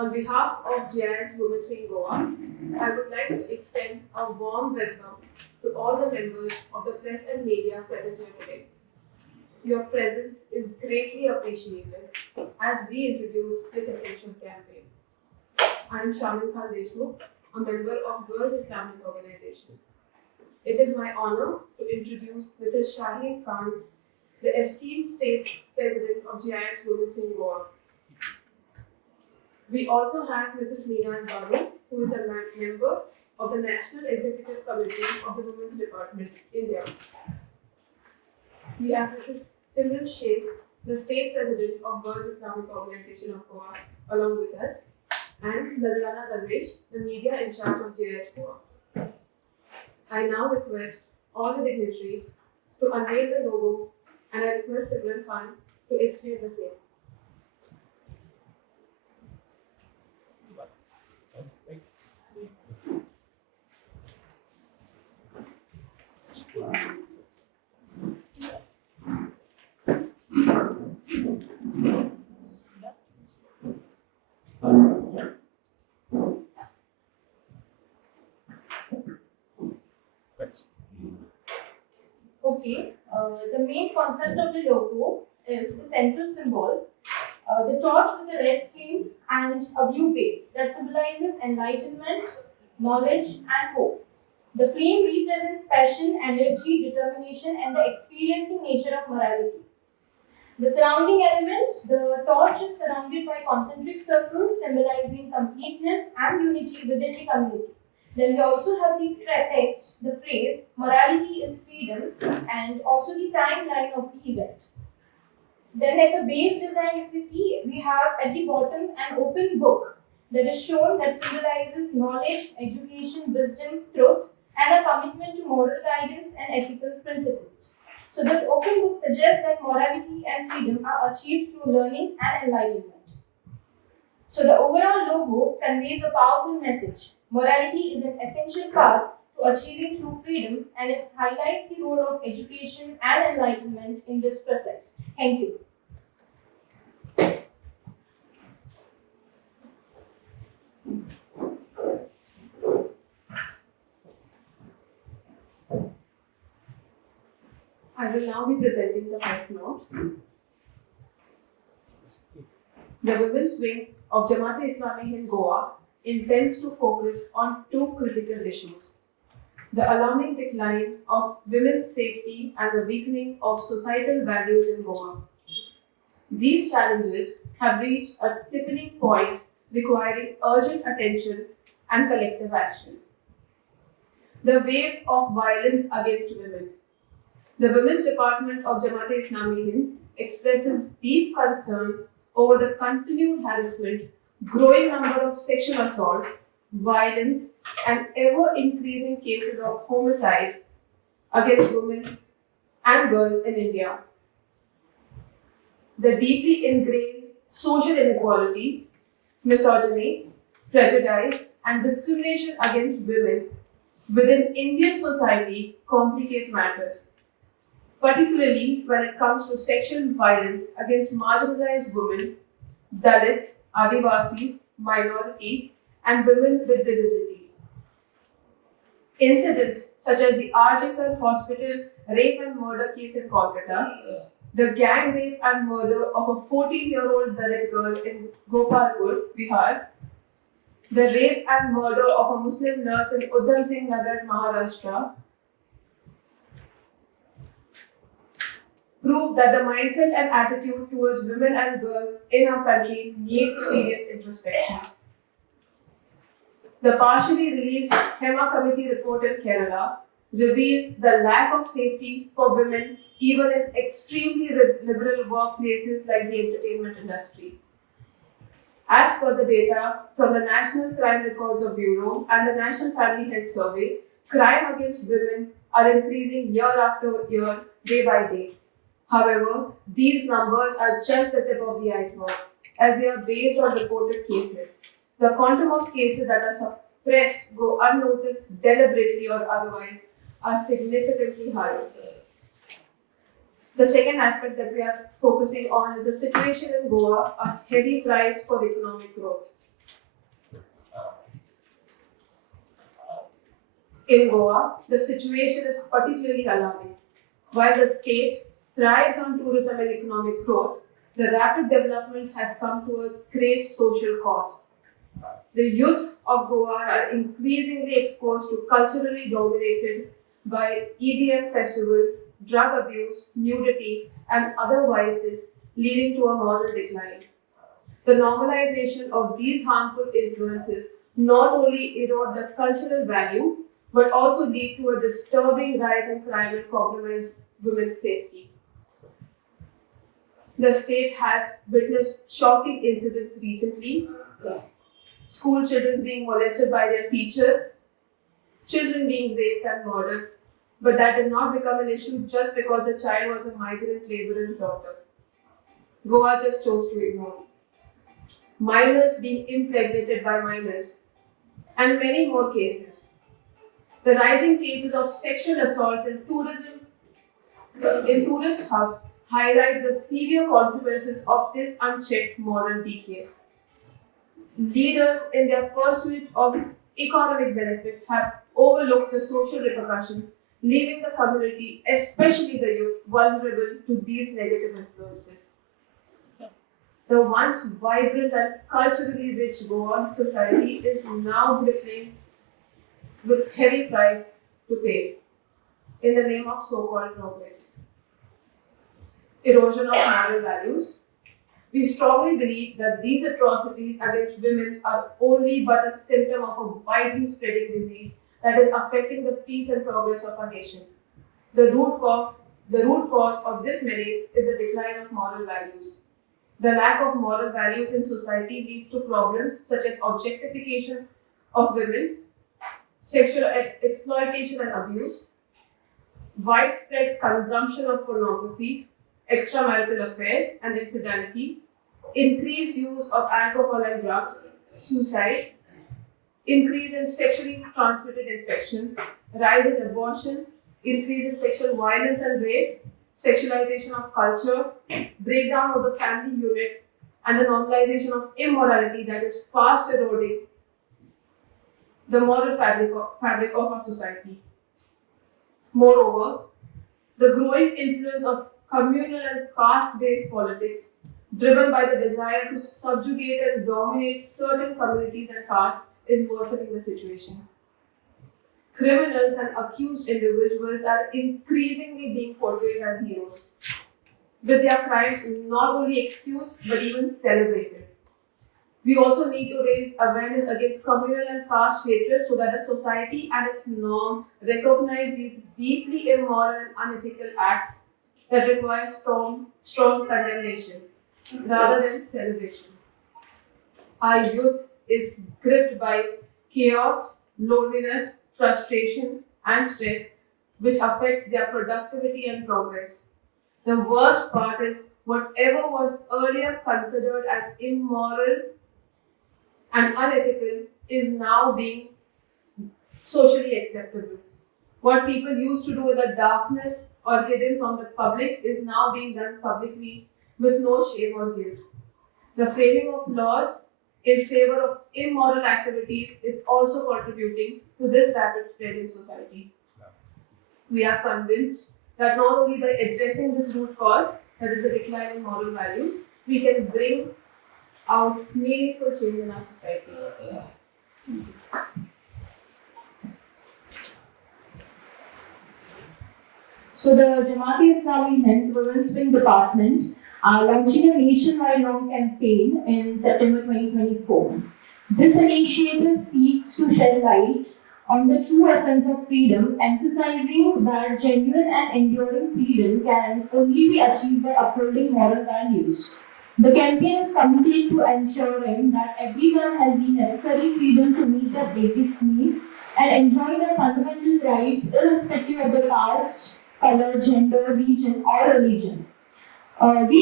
On behalf of Giants Women's Wing Goa, I would like to extend a warm welcome to all the members of the press and media present here today. Your presence is greatly appreciated as we introduce this essential campaign. I am Shamil Khan Deshmukh, a member of Girls Islamic Organization. It is my honor to introduce Mrs. Shaheen Khan, the esteemed state president of Giants Women's Wing Goa. We also have Mrs. Meena Babu, who is a member of the National Executive Committee of the Women's Department, India. We have Mrs. Simran Sheikh, the State President of Girls Islamic Organization of Goa, along with us, and Nazrana Darwish, the media in charge of JH Goa. I now request all the dignitaries to unveil the logo, and I request Simran Khan to explain the same. Okay, the main concept of the logo is the central symbol, the torch with a red flame and a blue base that symbolizes enlightenment, knowledge, and hope. The flame represents passion, energy, determination, and the experiencing nature of morality. The surrounding elements, the torch is surrounded by concentric circles symbolizing completeness and unity within the community. Then we also have the text, the phrase, morality is freedom, and also the timeline of the event. Then at the base design, if we see, we have at the bottom an open book that is shown that symbolizes knowledge, education, wisdom, truth, and a commitment to moral guidance and ethical principles. So this open book suggests that morality and freedom are achieved through learning and enlightenment. So the overall logo conveys a powerful message. Morality is an essential path to achieving true freedom, and it highlights the role of education and enlightenment in this process. Thank you. I will now be presenting the first note. The Women's Wing of Jamaat-e-Islami Hind Goa intends to focus on two critical issues: the alarming decline of women's safety and the weakening of societal values in Goa. These challenges have reached a tipping point requiring urgent attention and collective action. The wave of violence against women. The Women's Department of Jamaat-e-Islami Hind expresses deep concern over the continued harassment, growing number of sexual assaults, violence, and ever-increasing cases of homicide against women and girls in India. The deeply ingrained social inequality, misogyny, prejudice, and discrimination against women within Indian society complicate matters, particularly when it comes to sexual violence against marginalized women, Dalits, Adivasis, minorities, and women with disabilities. Incidents such as the RJ Hospital rape and murder case in Kolkata, the gang rape and murder of a 14-year-old Dalit girl in Gopalpur, Bihar, the rape and murder of a Muslim nurse in Udham Singh Nagar, Maharashtra, prove that the mindset and attitude towards women and girls in our country needs serious introspection. The partially released HEMA committee report in Kerala reveals the lack of safety for women even in extremely liberal workplaces like the entertainment industry. As per the data from the National Crime Records of Bureau and the National Family Health Survey, crime against women are increasing year after year, day by day. However, these numbers are just the tip of the iceberg, as they are based on reported cases. The quantum of cases that are suppressed, go unnoticed deliberately or otherwise, are significantly higher. The second aspect that we are focusing on is the situation in Goa, a heavy price for economic growth. In Goa, the situation is particularly alarming. While the state thrives on tourism and economic growth, the rapid development has come to a great social cost. The youth of Goa are increasingly exposed to culturally dominated by EDM festivals, drug abuse, nudity, and other vices, leading to a moral decline. The normalization of these harmful influences not only erode the cultural value but also lead to a disturbing rise in crime and compromise women's safety. The state has witnessed shocking incidents recently. School children being molested by their teachers, children being raped and murdered, but that did not become an issue just because the child was a migrant laborer's daughter. Goa just chose to ignore. Minors being impregnated by minors, and many more cases. The rising cases of sexual assaults in tourist hubs highlight the severe consequences of this unchecked moral decay. Leaders, in their pursuit of economic benefit, have overlooked the social repercussions, leaving the community, especially the youth, vulnerable to these negative influences. The once vibrant and culturally rich Goan society is now grappling with heavy price to pay in the name of so-called progress. Erosion of moral values. We strongly believe that these atrocities against women are only but a symptom of a widely spreading disease that is affecting the peace and progress of our nation. The root cause of this malaise is a decline of moral values. The lack of moral values in society leads to problems such as objectification of women, sexual exploitation and abuse, widespread consumption of pornography, extramarital affairs and infidelity, increased use of alcohol and drugs, suicide, increase in sexually transmitted infections, rise in abortion, increase in sexual violence and rape, sexualization of culture, breakdown of the family unit, and the normalization of immorality that is fast eroding the moral fabric of our society. Moreover, the growing influence of communal and caste-based politics, driven by the desire to subjugate and dominate certain communities and castes, is worsening the situation. Criminals and accused individuals are increasingly being portrayed as heroes, with their crimes not only excused but even celebrated. We also need to raise awareness against communal and caste hatred so that the society and its norm recognize these deeply immoral and unethical acts that require strong condemnation rather than celebration. Our youth is gripped by chaos, loneliness, frustration, and stress, which affects their productivity and progress. The worst part is whatever was earlier considered as immoral and unethical is now being socially acceptable. What people used to do in the darkness or hidden from the public is now being done publicly with no shame or guilt. The framing of laws in favor of immoral activities is also contributing to this rapid spread in society. We are convinced that not only by addressing this root cause, that is the decline in moral values, we can bring out meaningful change in our society. So the Jamaat-e-Islami Hind Women's Wing Department are launching a nationwide long campaign in September 2024. This initiative seeks to shed light on the true essence of freedom, emphasizing that genuine and enduring freedom can only be achieved by upholding moral values. The campaign is committed to ensuring that everyone has the necessary freedom to meet their basic needs and enjoy their fundamental rights irrespective of the caste, color, gender, region, or religion. We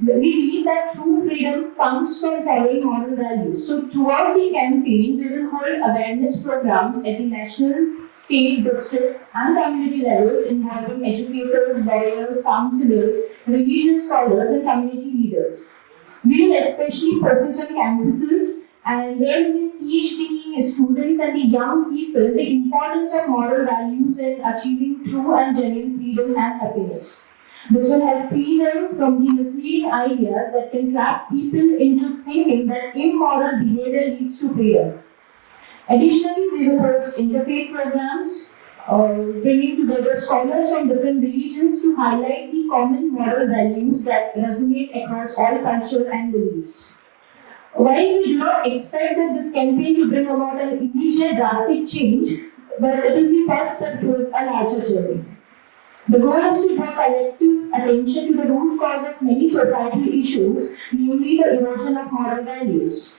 believe that true freedom comes from following moral values. So throughout the campaign, we will hold awareness programs at the national, state, district, and community levels involving educators, lawyers, counselors, religious scholars, and community leaders. We will especially focus on campuses and where we will teach the students and the young people the importance of moral values in achieving true and genuine freedom and happiness. This will help free them from the misleading ideas that can trap people into thinking that immoral behavior leads to freedom. Additionally, we will host interfaith programs, bringing together scholars from different religions to highlight the common moral values that resonate across all culture and beliefs. While we do not expect that this campaign to bring about an immediate drastic change, but it is the first step towards a larger journey. The goal is to draw collective attention to the root cause of many societal issues, namely the erosion of moral values.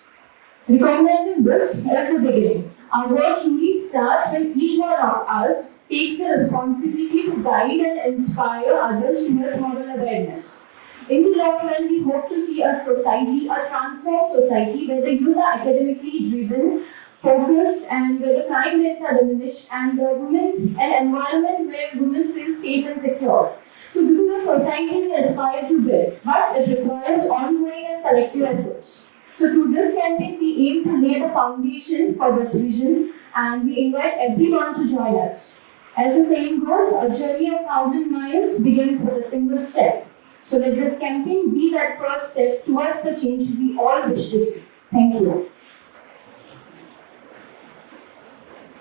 Recognizing this as the beginning, our work truly starts when each one of us takes the responsibility to guide and inspire others towards moral awareness. In the long run, we hope to see a society, a transformed society where the youth are academically driven, focused, and where the crime rates are diminished, and an environment where women feel safe and secure. So this is a society we aspire to build, but it requires ongoing and collective efforts. So through this campaign, we aim to lay the foundation for this vision, and we invite everyone to join us. As the saying goes, a journey of 1,000 miles begins with a single step. So let this campaign be that first step towards the change we all wish to see. Thank you.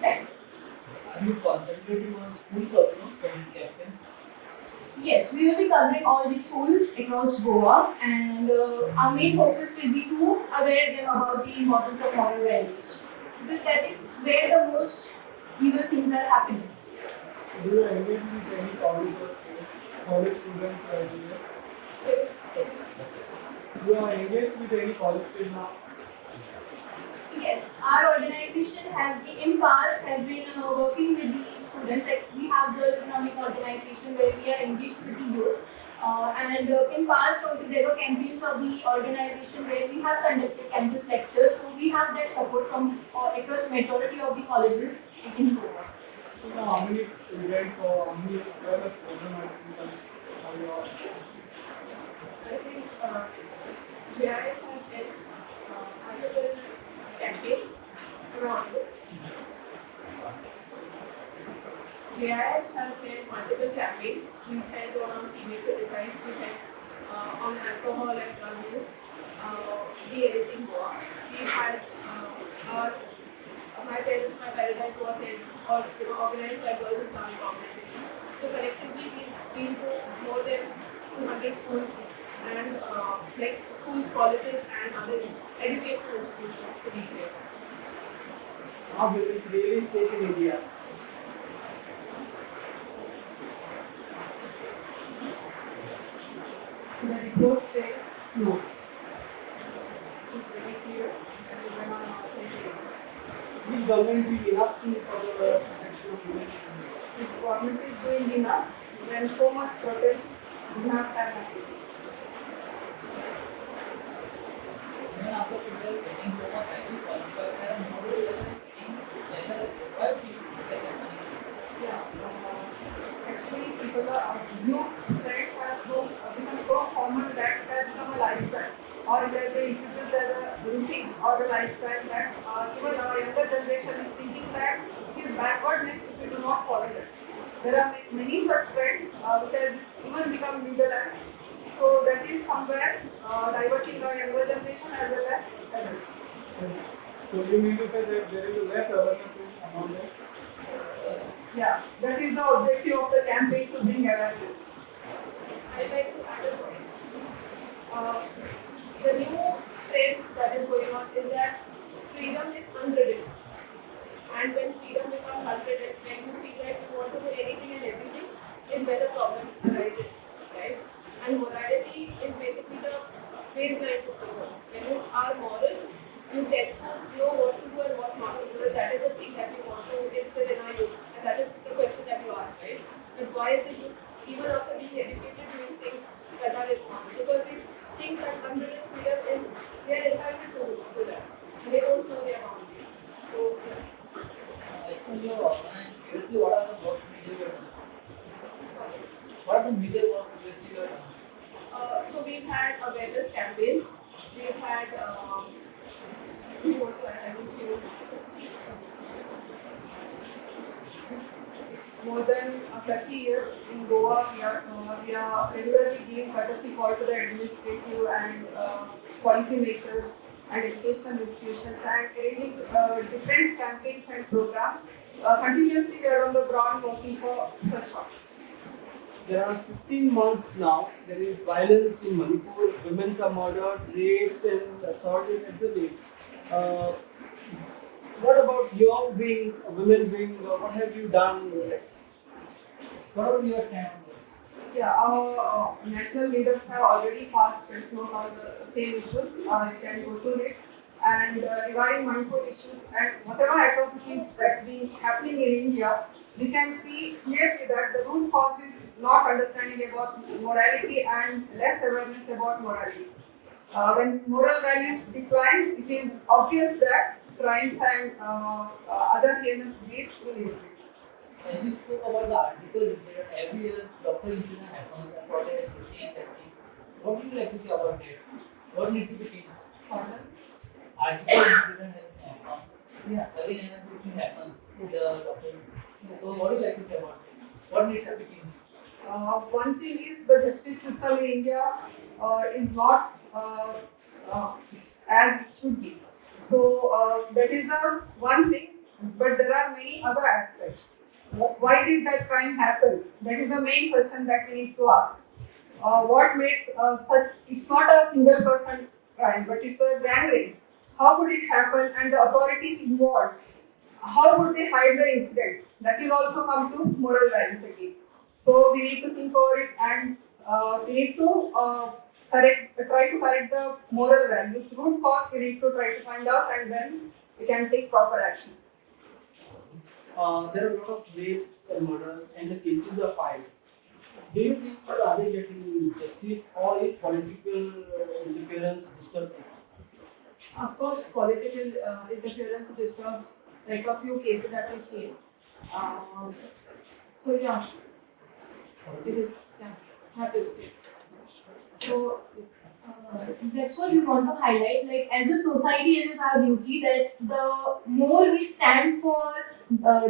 Are you concentrating on schools also for this campaign? Yes, we will be covering all the schools across Goa, and our main focus will be to aware them about the importance of moral values. Because that is where the most evil things are happening. Do you engage with any college or college students right here? You are engaged with any college student now? Yes, our organization has been in past have been working with the students. Like we have the Islamic organization where we are engaged with the youth. And in past also there were campaigns of the organization where we have conducted campus lectures. So we have that support from across majority of the colleges in Goa. So now how many events or how many awareness programs are you on? I think JIS has been multiple campaigns around it. JIS has been multiple campaigns. We've held one on female suicide, we've held on alcohol and drug use, de-editing Goa. We've had our My Parents, My Paradise was held or organized by Girls Islamic Organization. So collectively we've been to more than 200 schools and like schools, colleges and other educational institutions to be clear. Now it is really safe in India. The reports say no. It's very clear that women are not safe. Is government doing enough for the protection of women? If government is doing enough, then so much protest would not have happened. Even after people getting so much value for it, but there are more people getting gender why do you say that? Yeah, actually, people are new trends have become so common that that's become a lifestyle, or they introduce as a routine or a lifestyle that even our younger generation is thinking that it is backwardness if we do not follow that. There are many such trends which have even become legalized. So that is somewhere diverting our younger generation as well as adults. So you mean to say that there is less awareness among them? Yeah, that is the objective of the campaign, to bring awareness. I'd like to add a point. The new trend that is going on is that freedom is unridden. And when freedom becomes unridden, when you feel like you want to do anything and everything, is where the problem arises, right? And morality is basically the baseline to freedom. When you are moral, you get to know what to do and what not to do. And that is the thing that we want to instill in our youth. And that is the question that you asked, right? That why is the youth, even after being educated, doing things that are wrong? Because they think that unwritten freedom is, they are entitled to do that. And they don't know their boundaries. So, yeah. Actually, your organized previously, what are the work major you have done? What are the major work previously you have done? So we've had awareness campaigns. We've had more than 30 years in Goa. We are regularly giving courtesy call to the administrative and policy makers and educational institutions and arranging different campaigns and programs. Continuously, we are on the ground working for such cause. There are 15 months now. There is violence in Manipur. Women are murdered, raped, and assaulted, everything. Uh, what about your wing, women wing? What have you done? What was your stand on this? Yeah, our national leaders have already passed press note on the same issues. You can go through it. And regarding Manipur issues and whatever atrocities that's been happening in India, we can see clearly that the root cause is not understanding about morality and less awareness about morality. When moral values decline, it is obvious that crimes and other heinous deeds will increase. When you spoke about the article incident, every year doctor incident happens for the safety and safety. What would you like to say about it? What needs to be changed? Pardon? Article incident has been happened. Yeah. Again, anything happens to the doctor. So what would you like to say about it? What needs to be changed? One thing is the justice system in India is not as it should be. So that is the one thing, but there are many other aspects. Why did that crime happen? That is the main question that we need to ask. What makes such? It's not a single person crime, but it's a gang rape. How could it happen? And the authorities involved, how would they hide the incident? That is also come to moral values again. So we need to think over it and we need to try to correct the moral values. Root cause we need to try to find out and then we can take proper action. There are a lot of rapes and murders, and the cases are filed. Do you think are they getting justice, or is political interference disturbing? Of course, political interference disturbs like a few cases that we've seen. So yeah, it is happens. So that's what we want to highlight. Like as a society, it is our duty that the more we stand for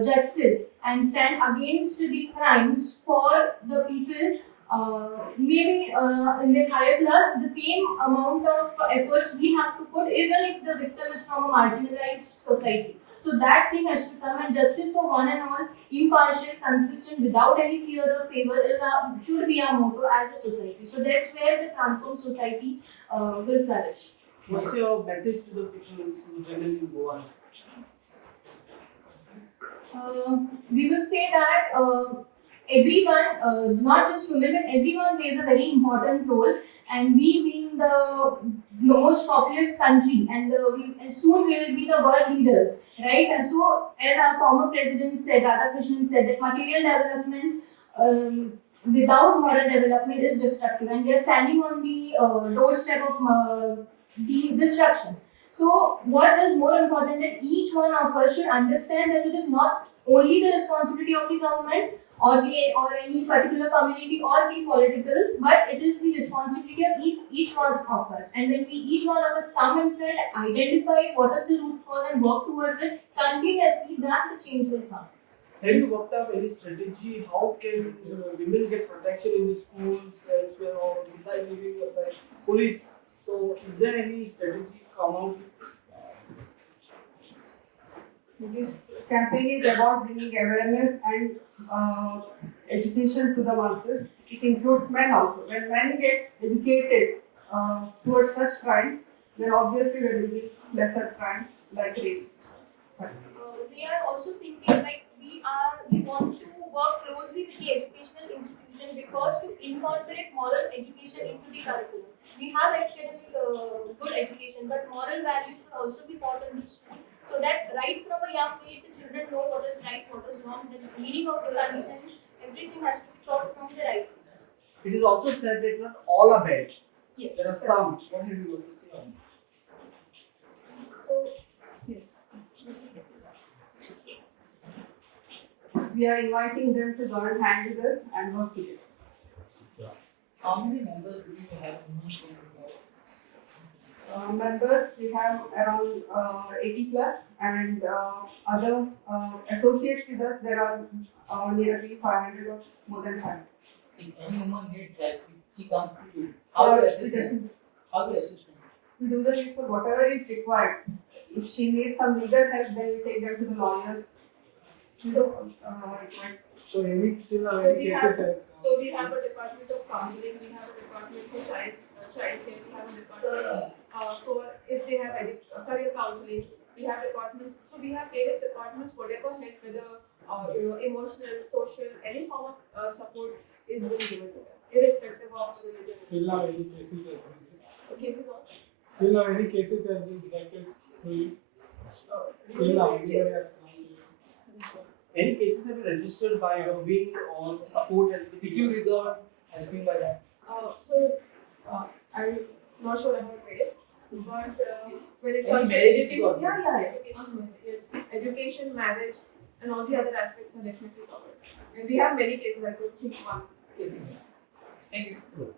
justice and stand against the crimes for the people, maybe in the higher class, the same amount of efforts we have to put, even if the victim is from a marginalized society. So that thing has to come, and justice for one and all, impartial, consistent, without any fear or favor, should be our motto as a society. So that's where the transformed society will flourish. What's your message to the people, to women in Goa? We will say that everyone, not just women, but everyone plays a very important role. And we being the most populous country, and soon we will be the world leaders, right? And so, as our former president said, Radhakrishnan said, that material development without moral development is destructive, and we are standing on the doorstep of the destruction. So, what is more important that each one of us should understand that it is not only the responsibility of the government or any particular community or the politicals, but it is the responsibility of each one of us. And when each one of us come in front, identify what is the root cause and work towards it continuously, then the change will come. Have you worked out any strategy? How can women get protection in the schools elsewhere, or beside living aside police? So, is there any strategy come out? This campaign is about bringing awareness and education to the masses. It includes men also. When men get educated towards such crime, then obviously there will be lesser crimes like rapes. We are also thinking like we want to work closely with the educational institution, because to incorporate moral education into the curriculum. We have academic good education, but moral values should also be taught in the school, so that right from a young age the children know what is right, what is wrong, the meaning of the consent, everything has to be taught from the right age. It is also said that not all are bad. Yes. There are some. What have you got to say on So, we are inviting them to join hand with us and work together. How many members do you have in the members, we have around 80 plus, and other associates with us, there are nearly 500 or more than 500. If any woman needs help, she comes to you. How to assist them? Definitely. How to assist them? We do the need for whatever is required. If she needs some legal help, then we take them to the lawyers. Required. So any till now So any we cases have- So we have a department of counseling, we have a department for child care, we have a department. So if they have career counseling, we have departments. So we have various departments. Whatever help, whether emotional, social, any form of support is being given to them, irrespective of religion. till now any cases have been Cases also. till now any cases have been directed to you? Till now anybody has come to you? Any cases have been registered by your wing or support has been Did you resort helping by that? I'm not sure about it, but when it Any comes to marriage education, issue? yes, education, marriage, and all the other aspects are definitely covered. And we have many cases. I could think one. Yes. Thank you.